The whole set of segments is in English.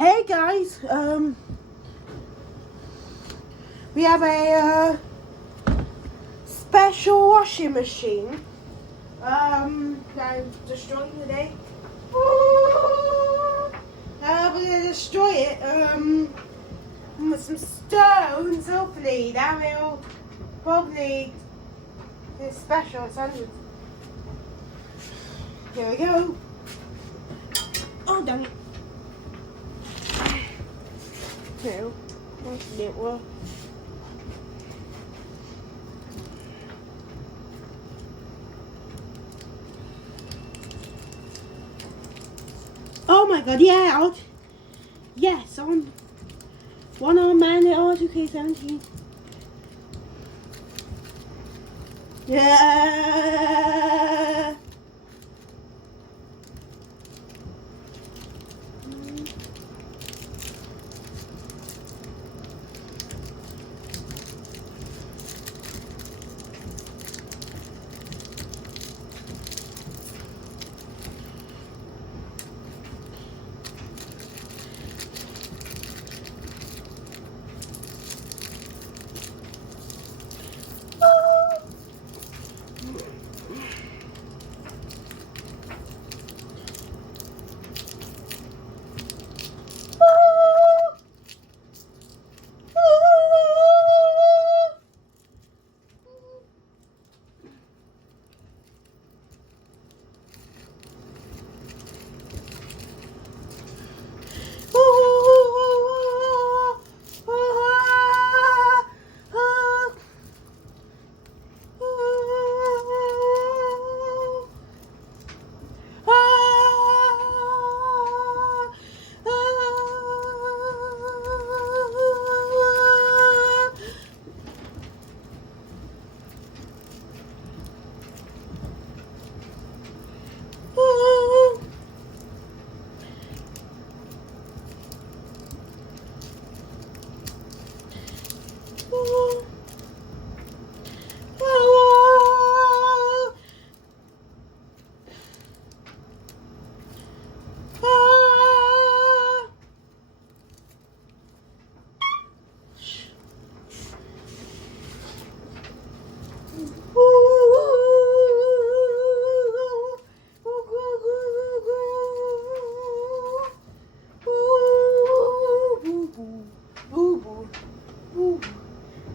Hey guys, we have a special washing machine. I'm destroying today. We're gonna destroy it with some stones. Hopefully that will probably be special. It's 100. Here we go. Oh, dang it. No, hopefully it will. Oh my god, yeah, yes, on one arm bandit R2K17. Yeah.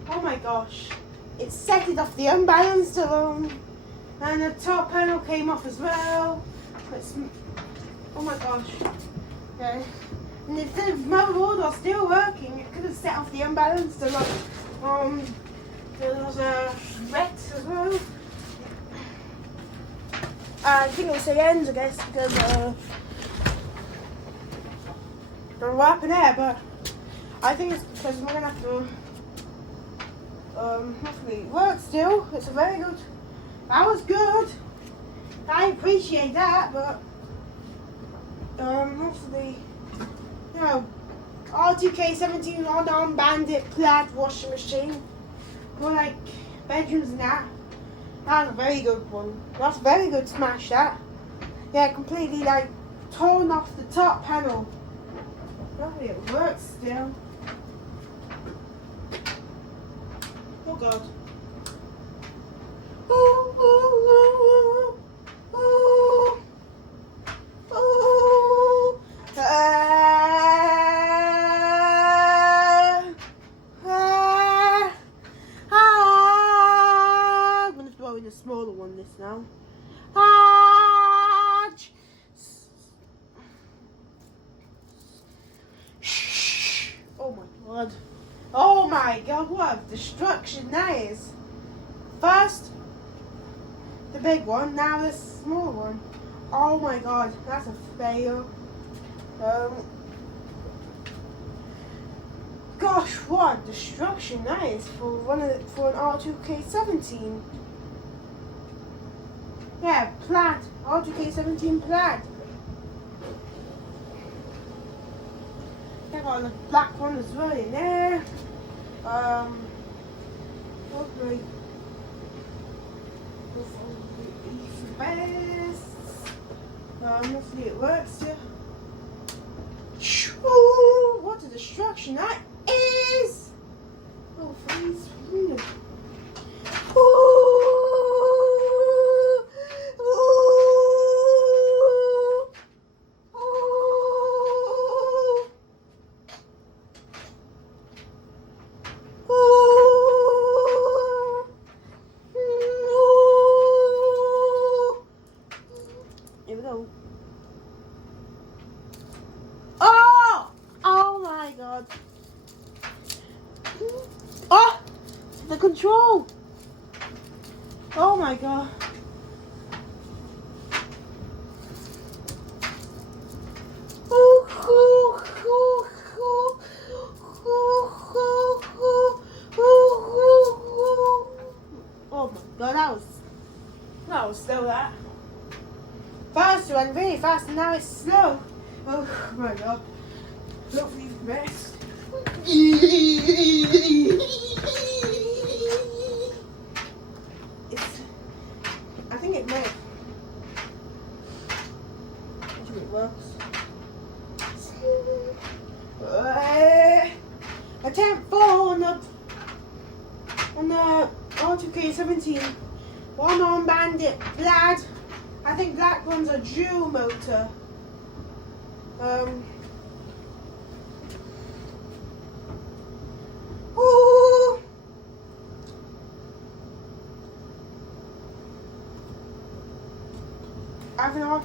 Oh my gosh, it set it off the unbalanced alone, and the top panel came off as well. Oh my gosh. Okay. And if the motherboard was still working, it could have set off the unbalanced alone. There was a wrecked as well. I think it was the ends, I guess, because I don't know what happened there, but I think it's because we're gonna have to hopefully it works still. It's a very good. That was good. I appreciate that, but hopefully, you know, R2K17 One bandit plaid washing machine for like bedrooms and that. That's a very good one. That's very good smash that. Yeah, completely like torn off the top panel. Hopefully it works still. Oh god. Ooh, ooh, ooh, ooh, ooh, ooh. I'm gonna throw in a smaller one this now. Oh my god. Oh my god, what a destruction that is. First, the big one, now the small one. Oh my god, that's a fail. Gosh, what a destruction that is for an R2K17. Yeah, plaid. R2K17 plaid. I got the black one as well in there. Hopefully it's the best. Hopefully it works. Yeah. question that is. Oh, please. Ooh. Here we go. Oh! Oh my god. Oh! The control! Oh my god. Oh my god, that was slow, that. First it went really fast and now it's slow. Oh my god. Hopefully the best. I think it may. I think it works. Attempt 4 on the R2K17 One on bandit plaid. I think that one's a dual motor. Ooh. Having on.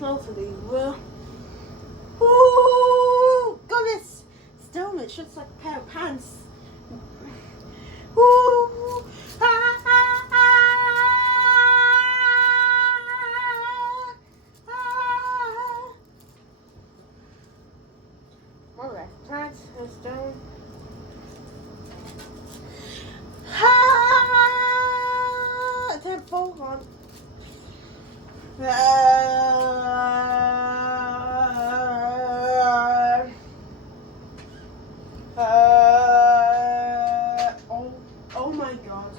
Hopefully will. Ooh, goodness! Still, it's just like a pair of pants. Ooh, Alright, pants is done. Attempt 4 on. Oh my god.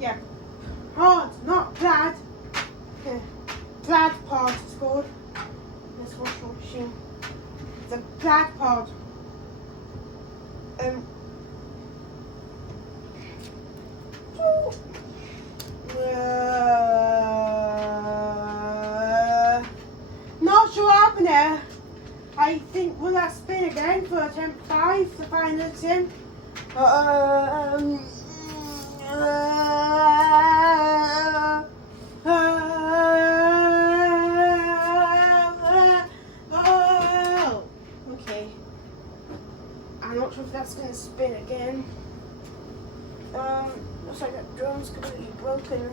Yeah. Hard, not plaid. Yeah. Plaid pod it's called. This washing machine. It's a plaid pod. Not sure what happened there. I think will that spin again for attempt 5 to find the tin. Oh, okay. I'm not sure if that's gonna spin again. Looks like that drum's completely broken.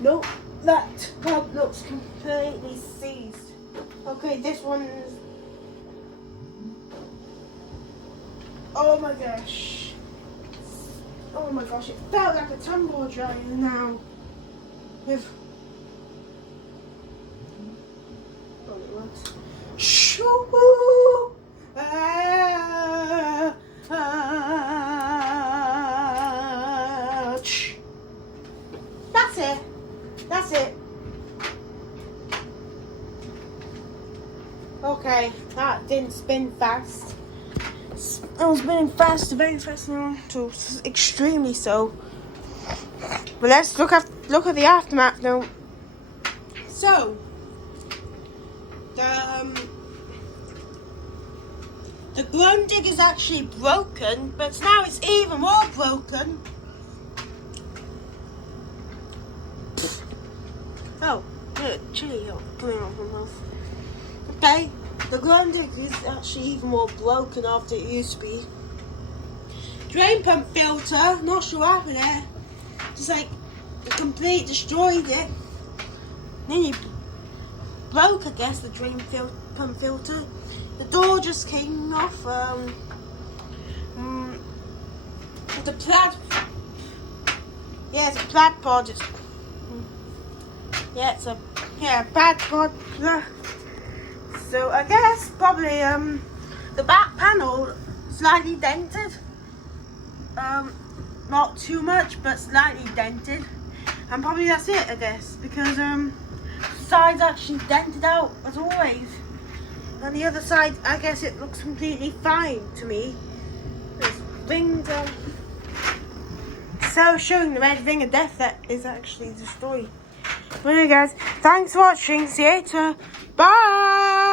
Nope, that pod looks completely seized. Okay, this one's. Oh my gosh. Oh my gosh, it felt like a tumble dryer now. With. Oh, it works. Shoo! That's it. That's it. Okay, that didn't spin fast. It was spinning fast, very fast now, so extremely so. But let's look at the aftermath now. So the ground dig is actually broken, but now it's even more broken. Oh, good, chili coming off my mouth. Okay, the ground dig is actually even more broken after it used to be. Drain pump filter, not sure what happened there. Just like completely destroyed it. Then you broke, I guess, the drain pump filter. The door just came off. The plaid. Yeah, it's a plaid pod. It's a plaid pod. So I guess probably the back panel slightly dented. not too much, but slightly dented. And probably that's it, I guess, because side's actually dented out as always. And the other side, I guess it looks completely fine to me. There's rings so showing the red ring of death that is actually destroyed. Anyway guys, thanks for watching. See you later. Bye.